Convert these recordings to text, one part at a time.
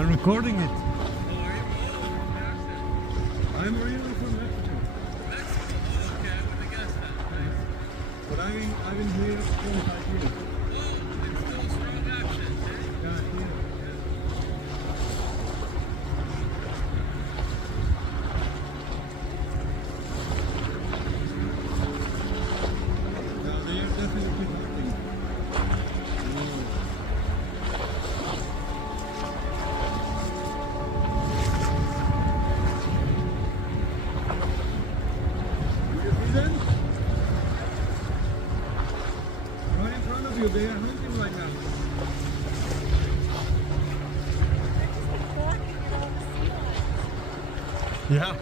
I'm recording it. Oh, are you? Oh, accent. I'm originally from Mexico. Mexico? Oh, okay, I wouldn't have guessed that. Nice. But I've been here 25 years. Oh, it's still a strong accent, eh? Yeah, here. Yeah, they are definitely talking. Do you see them? Right in front of you, they are hunting right now. Yeah.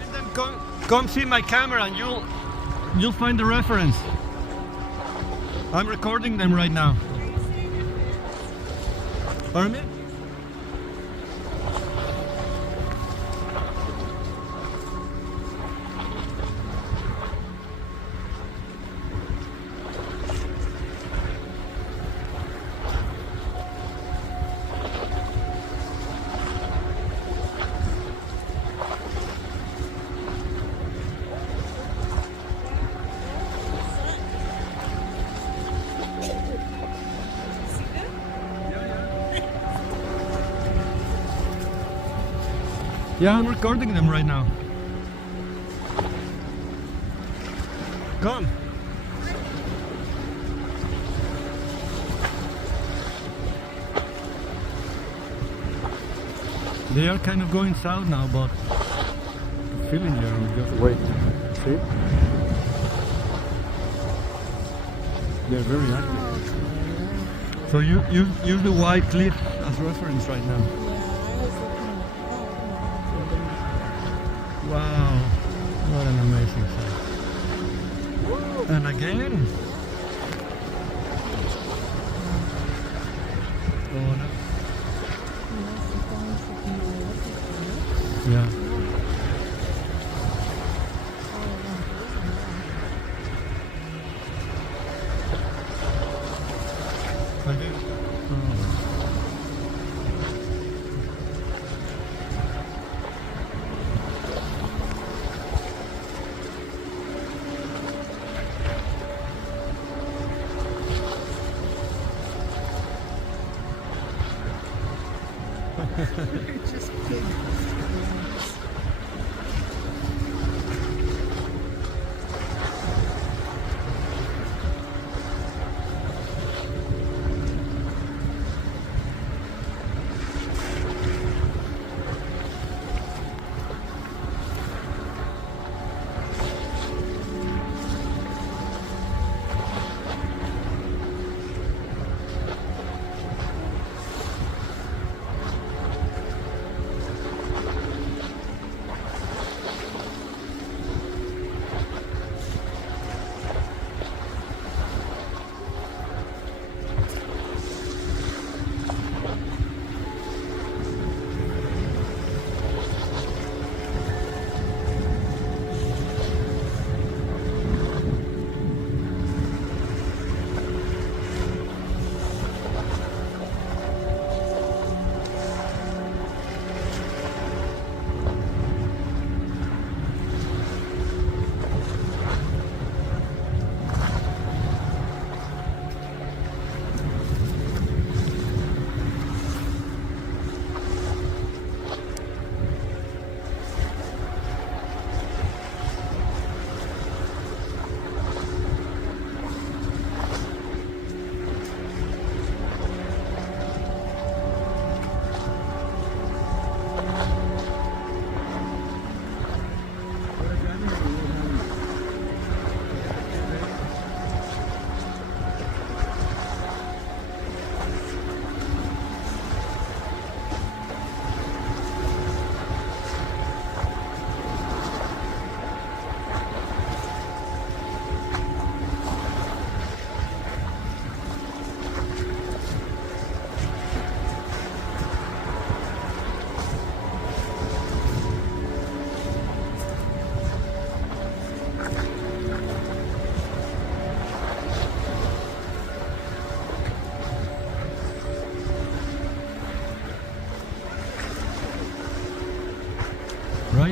And then come see my camera and you'll find the reference. I'm recording them right now. Pardon me? Yeah, I'm recording them right now. Come. They are kind of going south now, but the feeling here, just wait. See? They're very active. So you use the White Cliff as reference right now. Wow, what an amazing sight. And again. Oh no. Yeah. Again. Oh. Just big.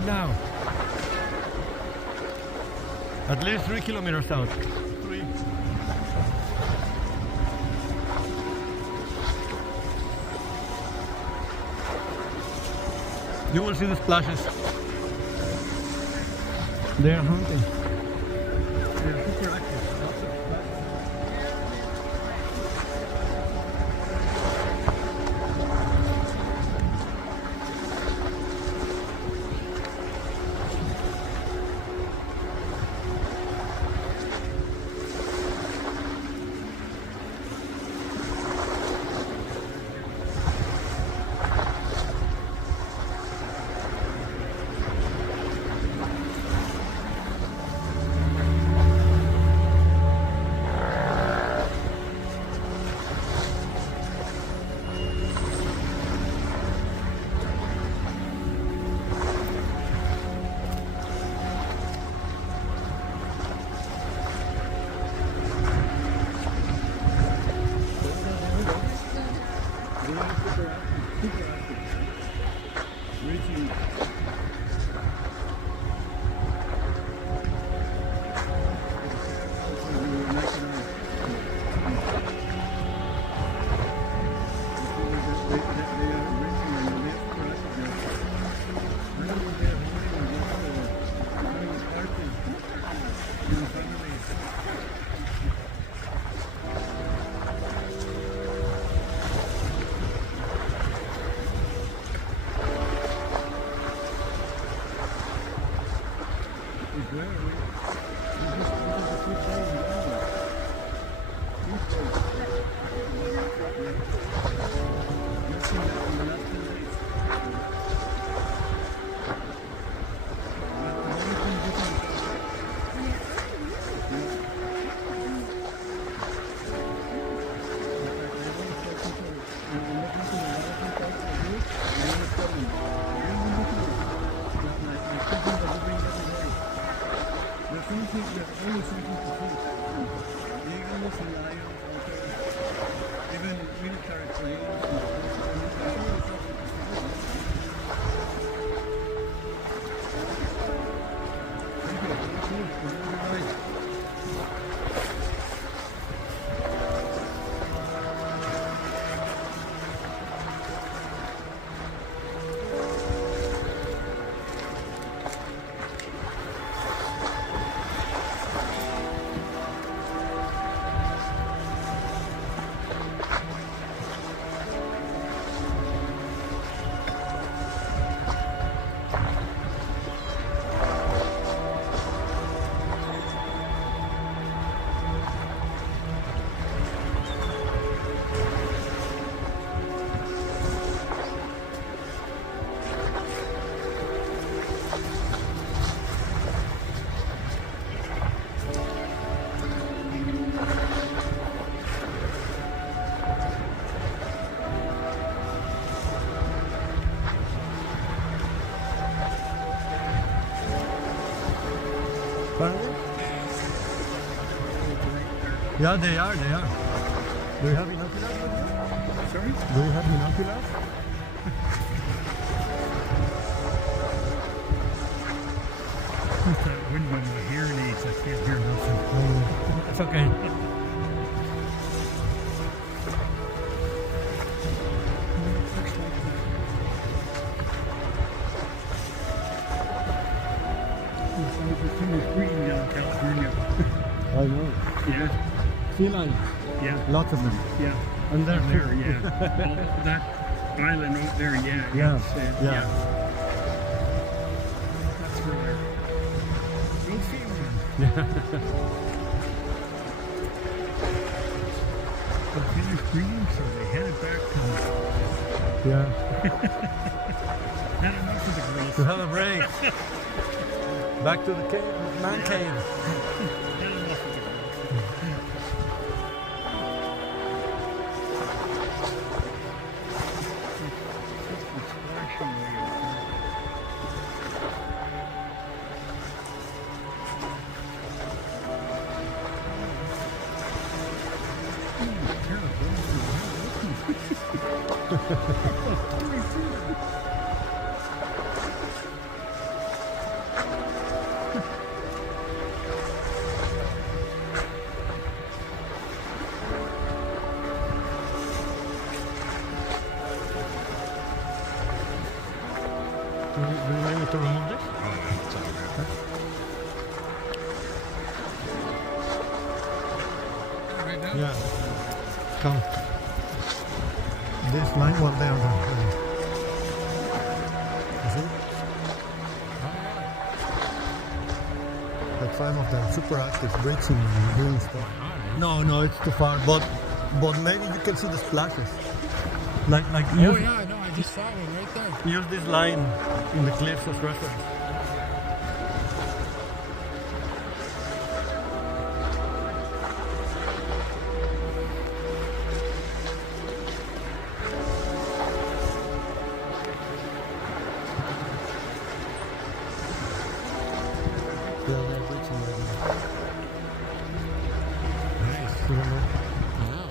now. At least 3 kilometers out. 3. You will see the splashes. They are hunting. They're super active. Yeah, they are. Do you have binoculars with you? Sorry? Do you have binoculars? When my hearing aids, I can't hear nothing. It's okay. It's breeding down in California. I know. Yeah, Sea lions. yeah, Lots of them. yeah. And they're There, yeah. All that island out there, yeah. Yeah, it's, yeah. That's where they're. You'll see them. But finished breeding, so they headed back to. Yeah. Had enough of the girls. To have a break. Back to the cave, man cave. Had enough of the girls. It's splashing way out there. Come. This line, well, there. You see? Like 5 of them, super active, breaching and doing stuff. No, it's too far, but maybe you can see the splashes. Like Oh use, yeah, no, I just saw one right there. use this line in the cliffs as reference. Yeah, they're breaching right now. Nice. You don't know? Wow.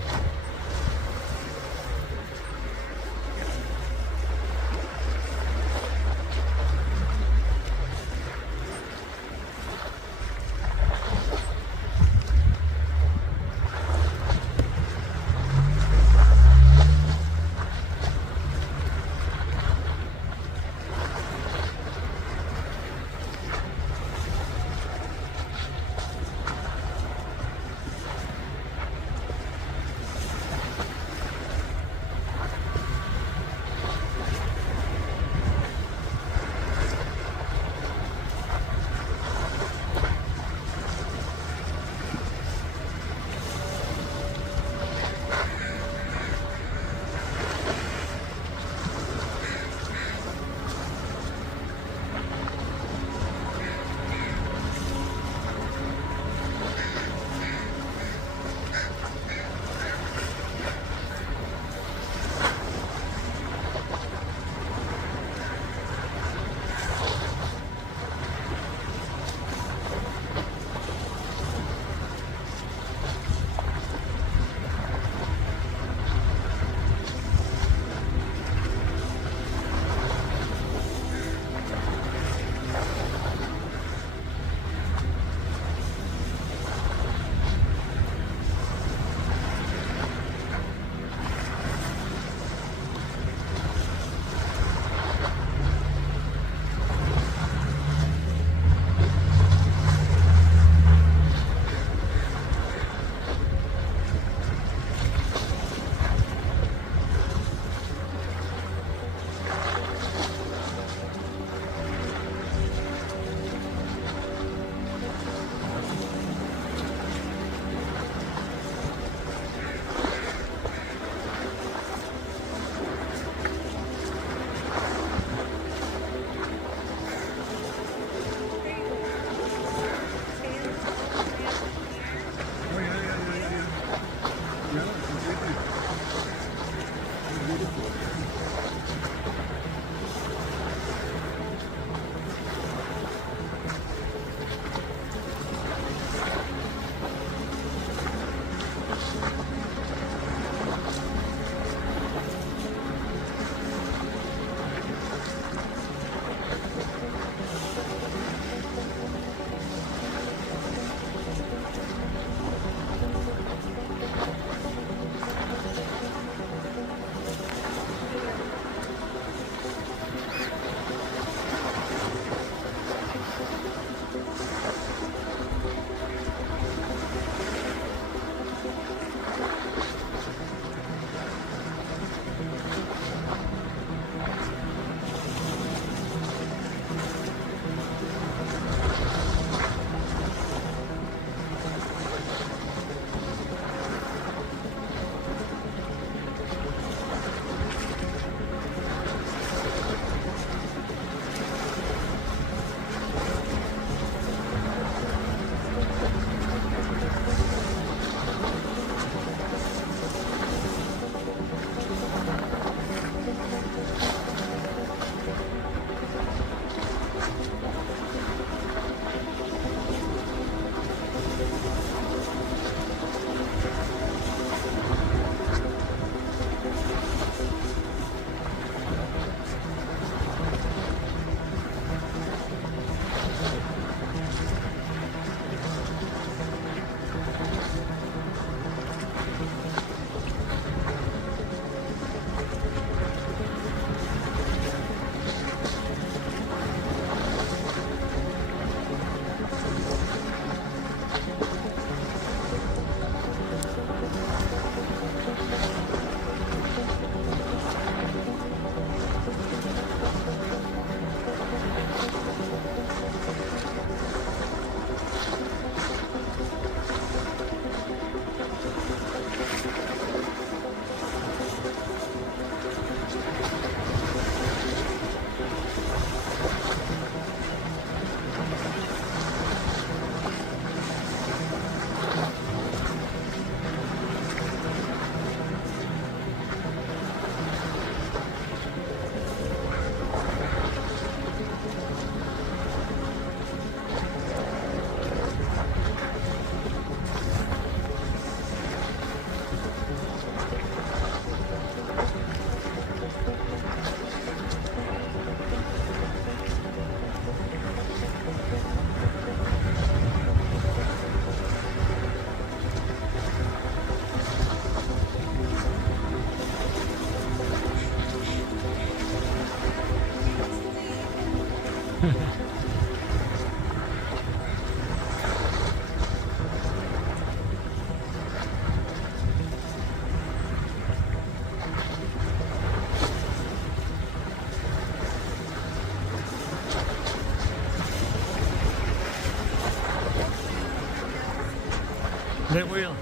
They will.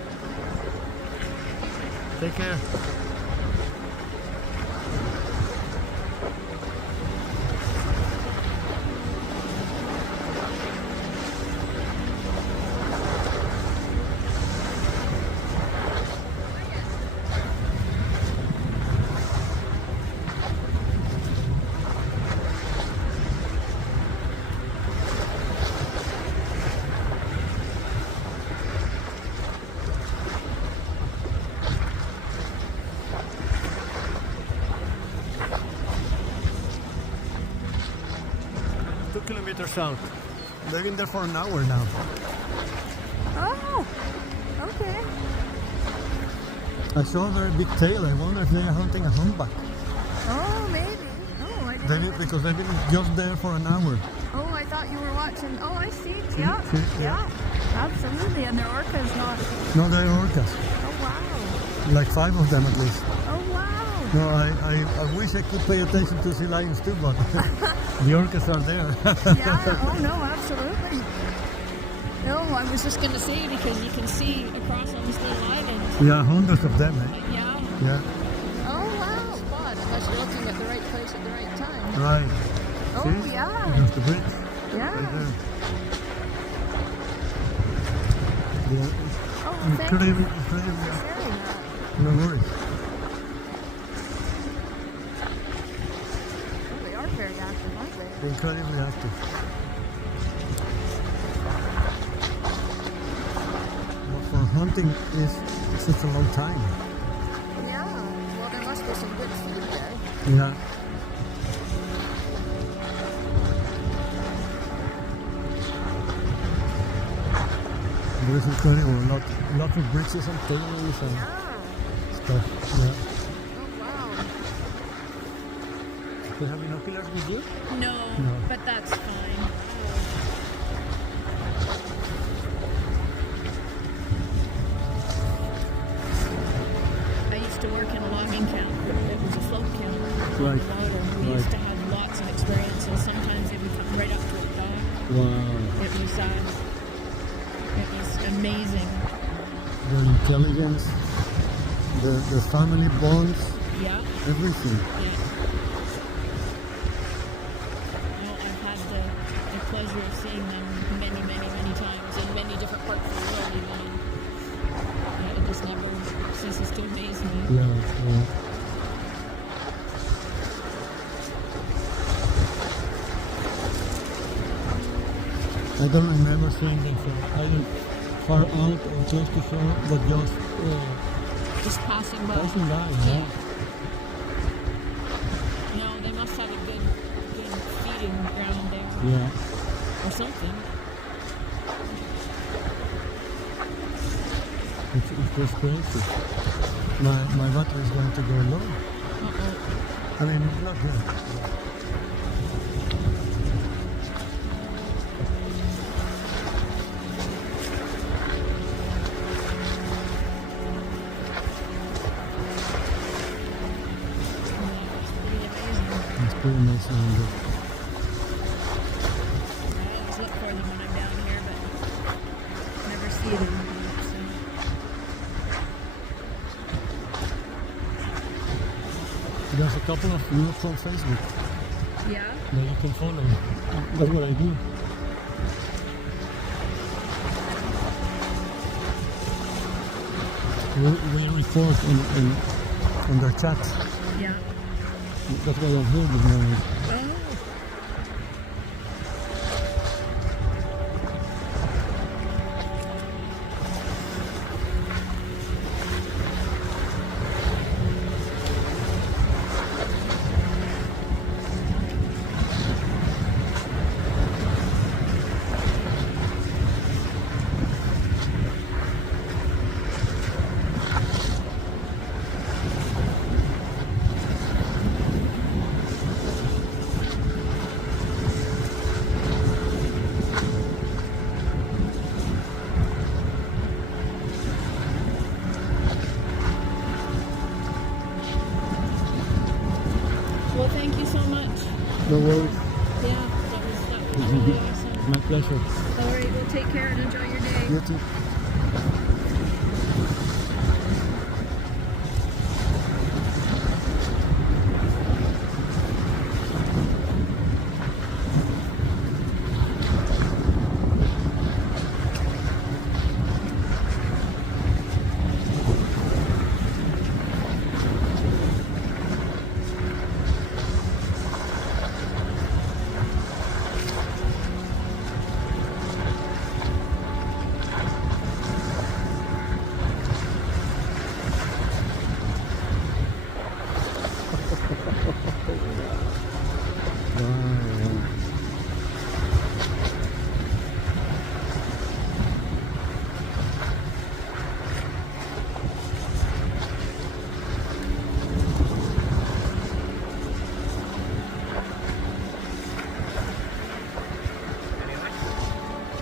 Take care. Kilometers south. They've been there for an hour now. Oh, okay. I saw a very big tail. I wonder if they are hunting a humpback. Oh, maybe. Oh, I didn't. Because they've been just there for an hour. Oh, I thought you were watching. Oh, I see. Yeah, see, yeah, absolutely. And their orca's not. No, they're orcas. Oh, wow. Like 5 of them at least. Oh, wow. No, I wish I could pay attention to sea lions too, but the orcas are there. Yeah. Oh, no, absolutely. No, I was just going to say because you can see across on this little island. Yeah, hundreds of them, eh? Yeah. Yeah. Oh, wow. Spot, unless you're looking at the right place at the right time. Right. Oh, See? yeah. There's the bridge. Yeah. Right there. Yeah. Oh, thank you Incredible. for sharing that. No worries. Oh, they are very active, aren't they? Incredibly active. But for hunting is such a long time. Yeah. Well, there must be some good food there. Yeah. There's incredible. Lots of bridges and tails and Yeah. stuff. Yeah. Oh, wow. Do you have binoculars with you? No, No. but that's fine. I used to work in a logging camp. It was a float camp. Right. Water. We used to have lots of experiences. Sometimes they would come right up to a dock. Wow. It was amazing. The intelligence, the family bonds, Yeah. everything. Yeah. No, I've had the pleasure of seeing them many, many, many times in many different parts of the world even. And it just never ceases to amaze me. Yeah, yeah. I don't remember seeing them from either far out or close to shore, but just Just passing by. passing by. Yeah. No, they must have a good feeding ground there. Yeah. Or something. It's just crazy. My battery is going to go low. Uh-oh. I mean, not yet. Yeah, it's pretty amazing. It's pretty amazing. Indeed. I always look for them when I'm down here, but never see them. So. There's a couple of groups on Facebook Yeah? that you can follow. That's what I do. We record on their chat. Yeah. That's why I'm here this morning. Oh. Well, thank you so much. No worries. Yeah, that was really awesome. My pleasure. All right, well, take care and enjoy your day. You too.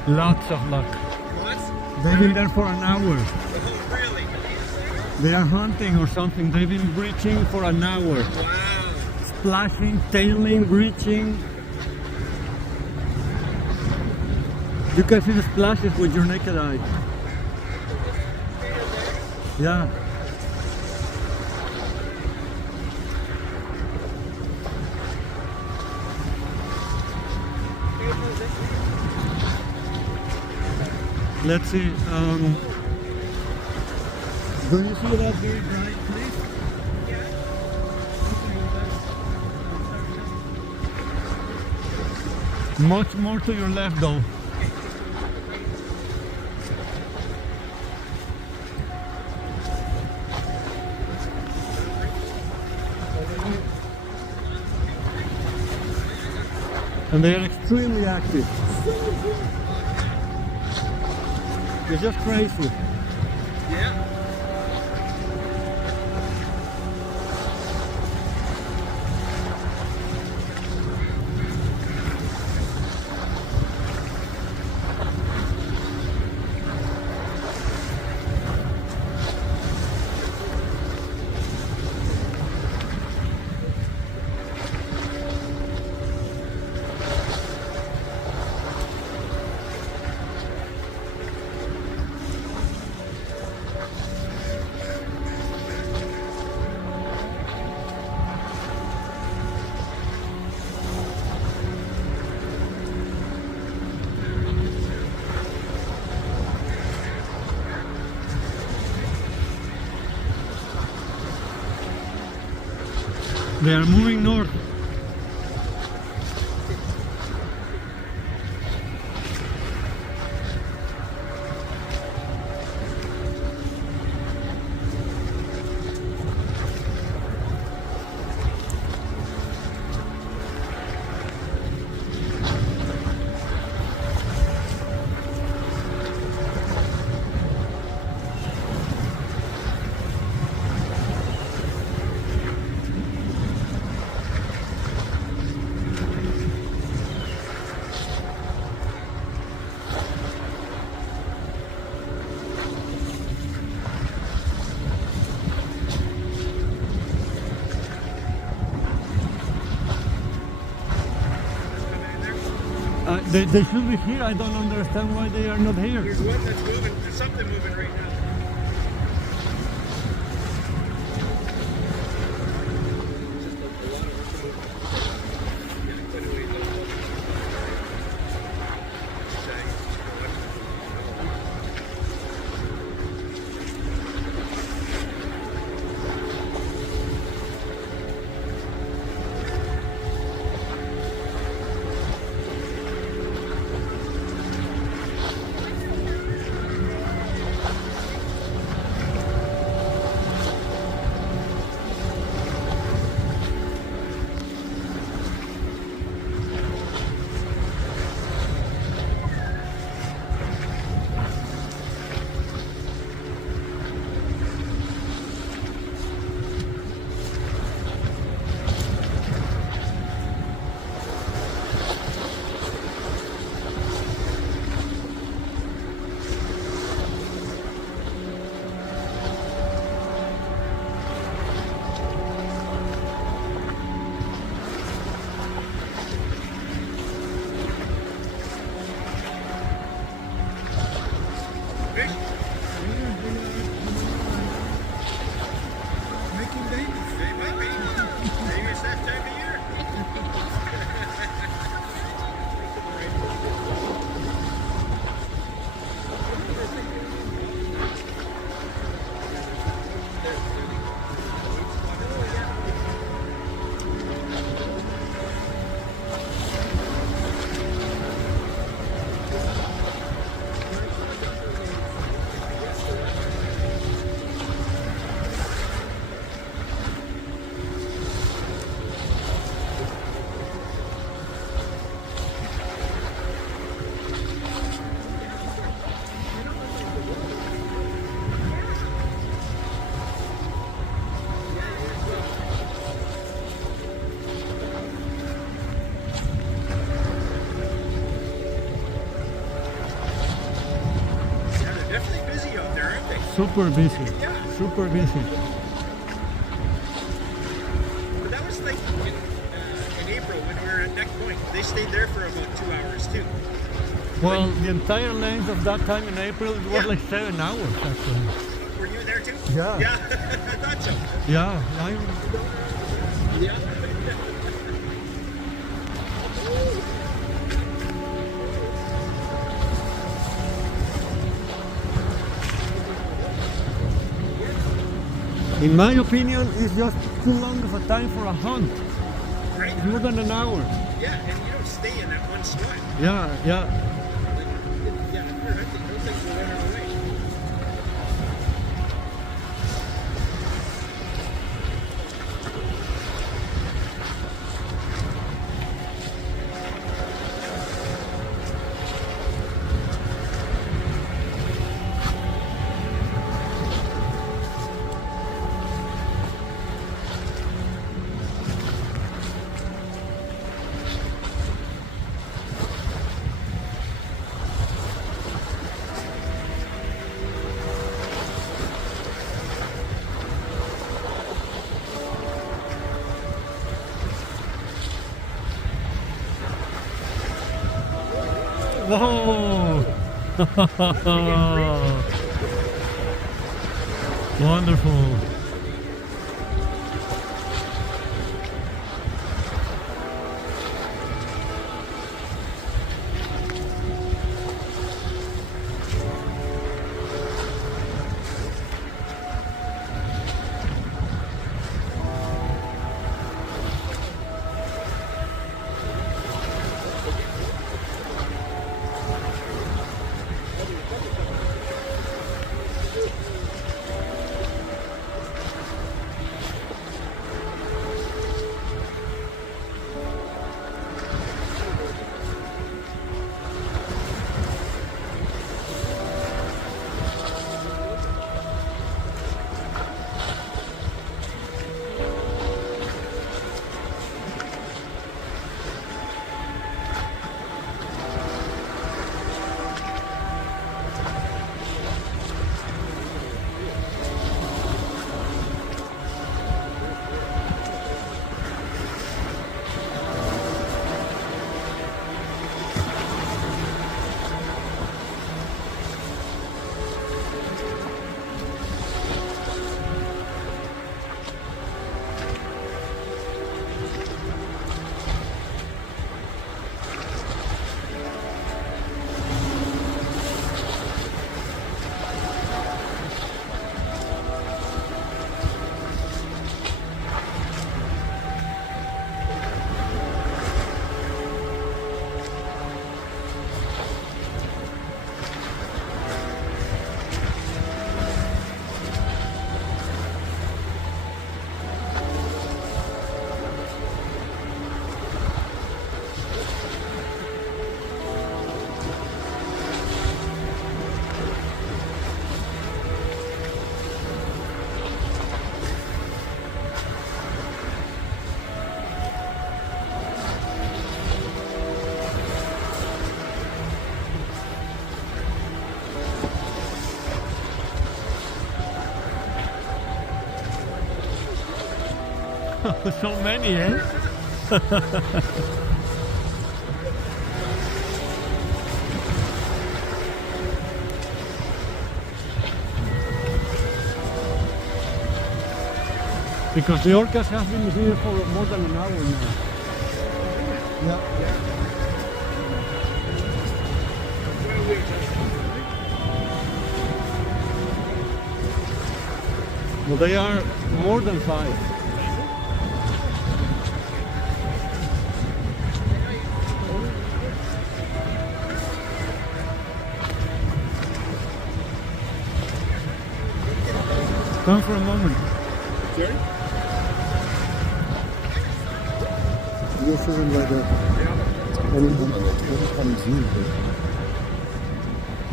Lots of luck. What? They've been there for an hour. Oh, really? They are hunting or something. They've been breaching for an hour. Wow. Splashing, tailing, breaching. You can see the splashes with your naked eye. Yeah. Let's see. Do you see that very bright place? Much more to your left though. And they are extremely active. It's just crazy. Yeah. They are moving north. They should be here. I don't understand why they are not here. There's one that's moving. There's something moving right now. super busy. Yeah. Super busy. But that was like in April when we were at Neck Point. They stayed there for about 2 hours too. Well, the entire length of that time in April, it was Yeah. like 7 hours actually. Were you there too? Yeah. Yeah, I thought so. Yeah, Yeah. in my opinion, it's just too long of a time for a hunt. Right? It's more than an hour. Yeah, and you don't stay in that one spot. Yeah, yeah. Yeah, if you're hunting, those things will run away. Whoa! Wonderful. So many, eh? Because the orcas have been here for more than an hour now. Yeah. Well, they are more than 5. Come for a moment. Sorry? You'll see them right there.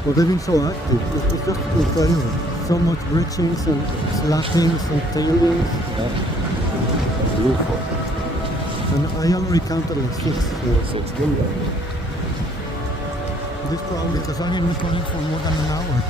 Well, they've been so active. It's just incredible. So much breachings and slappings and tailwinds. Beautiful. And I already counted like 6. So it's good. This probably because I've been recording for more than an hour.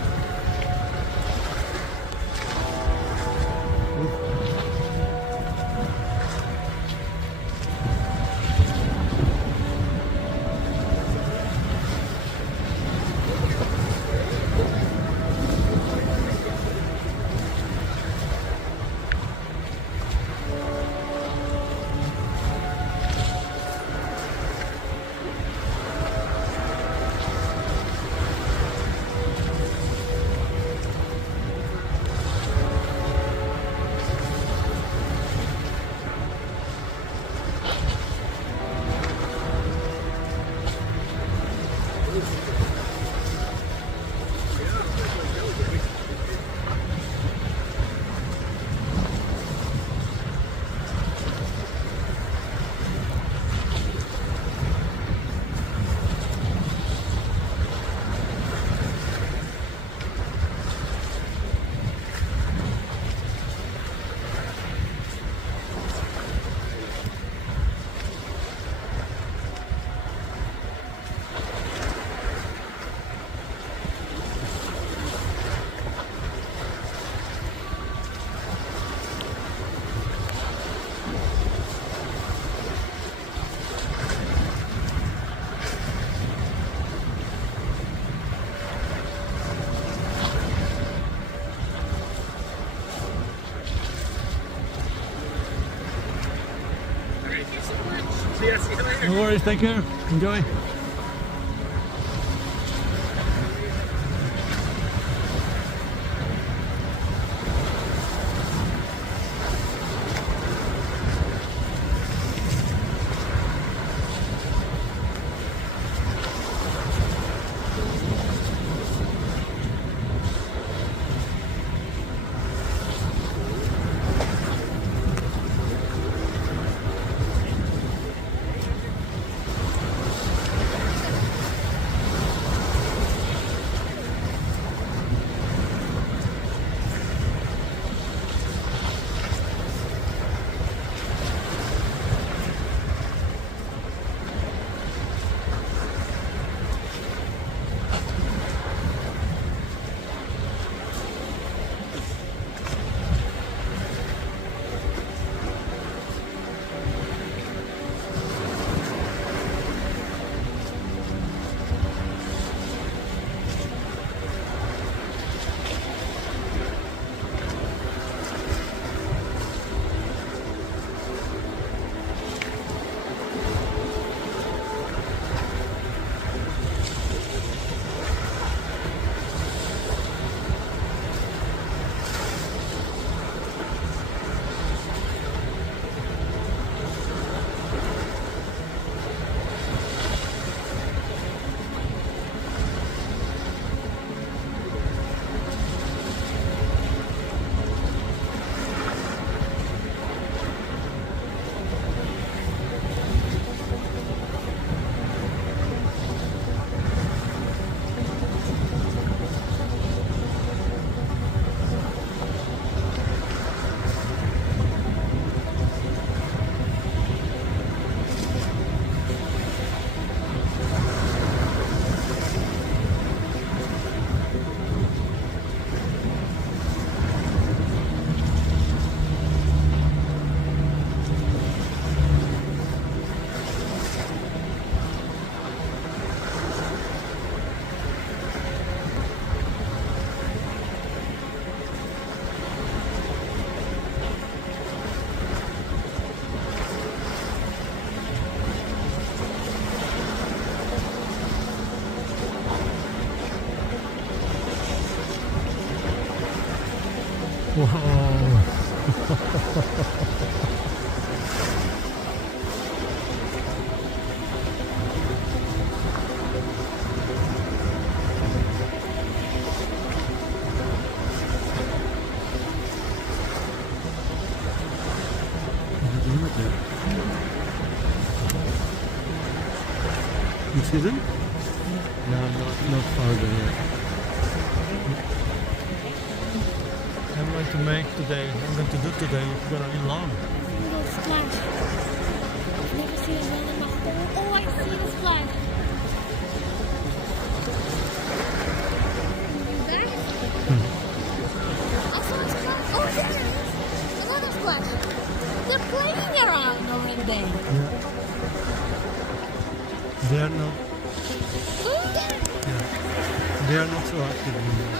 No worries, take care. Enjoy. Wow. You see them? No, not farther yet. I'm going to make today, I'm going to do today, it's gonna be long. Little splash. I've never seen a whale in my whole. Oh, I see the splash. There? I saw a splash. Oh, there it is. Another splash. They're playing around over there. Yeah. They are not, they are not so active anymore.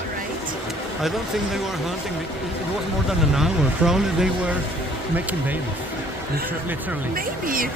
I don't think they were hunting, it was more than an hour. Probably they were making babies, literally. Maybe.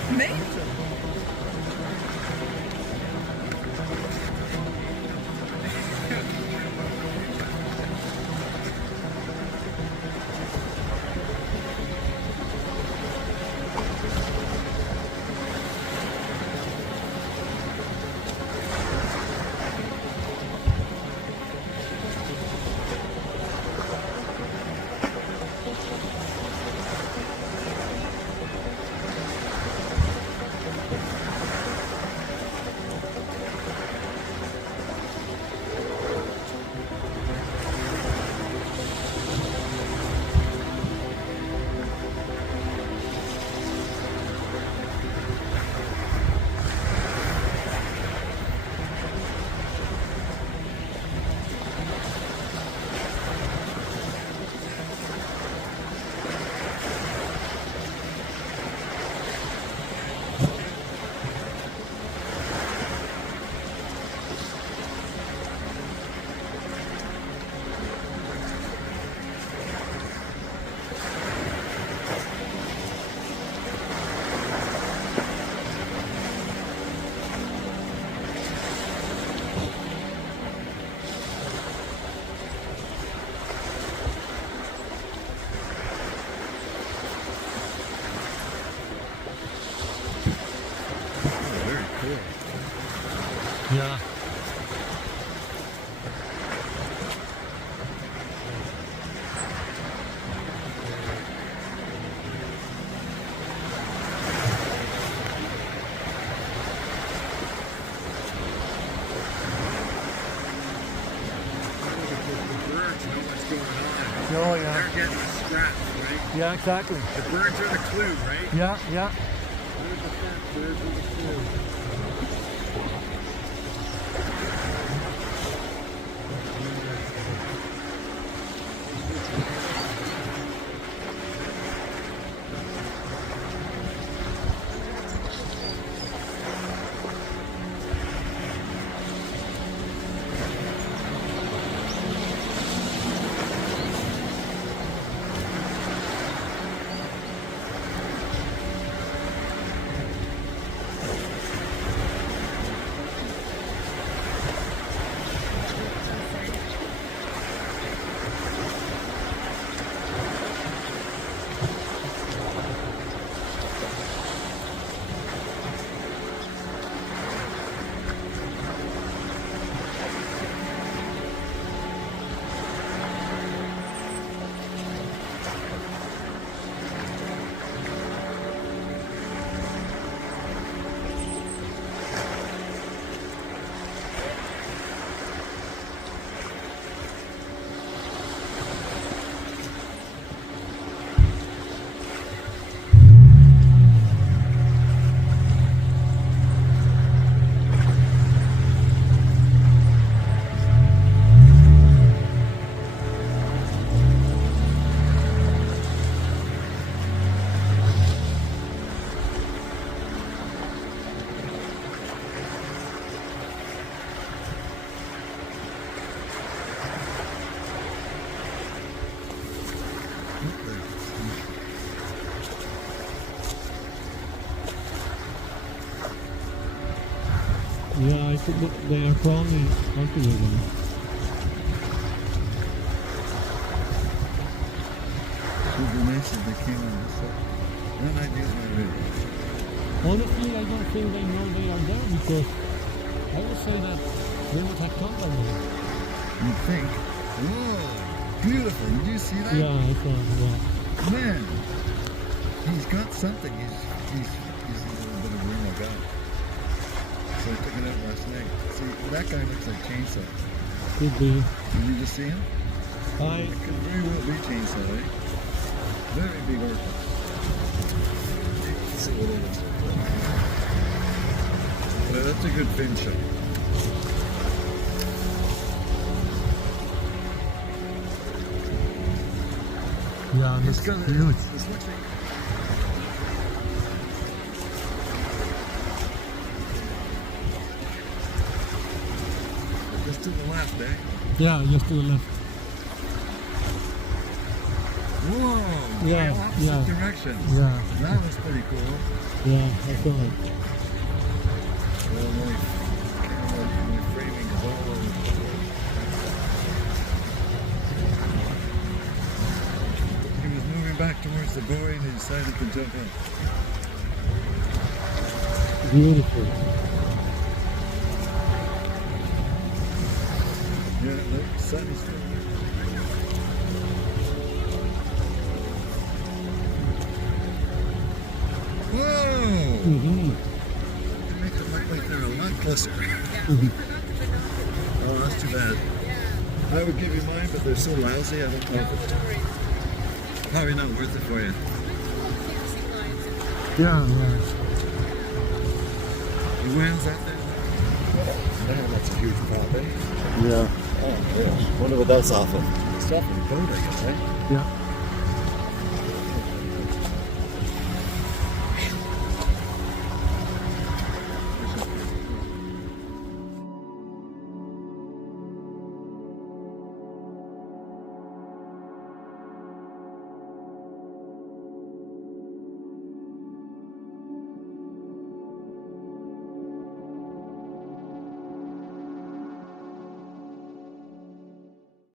Oh, They're getting scrapped, right? Yeah, exactly. The birds are the clue, right? Yeah, yeah. There's the fat birds are the clue. Yeah, I think that they are probably cultivating. It would be nice if they came on this side. Then I'd use my radio. Honestly, I don't think they know they are there because I would say that they would have come by now. You'd think, whoa, beautiful. Did you see that? Yeah, I saw, yeah. Man, he's got something. He's a little bit of a real guy. So I took it out last night. See, that guy looks like Chainsaw. Could be. Did you just see him? I It could very well be Chainsaw, eh? Very big orca. Let's see what it is. Well, that's a good fin shot. yeah, It's that's gonna, huge. this looks like just to the left, eh? Yeah, just to the left. Whoa! Yeah, Go opposite yeah. direction. Yeah, That was pretty cool. yeah, I saw it. Well, my framing is all over the place. He was moving back towards the buoy and he decided to jump in. Beautiful. Yeah, look, sun is still. Whoa! Mm-hmm. It makes it look like they're a lot closer. Mm-hmm. Oh, that's too bad. I would give you mine, but they're so lousy, I don't know if it's probably not worth it for you. Yeah, yeah. The whales out there? Man, that's a huge pop, eh? Yeah, Oh, yeah. Wonder what that's off of. It's off of a boat, I guess, eh? yeah.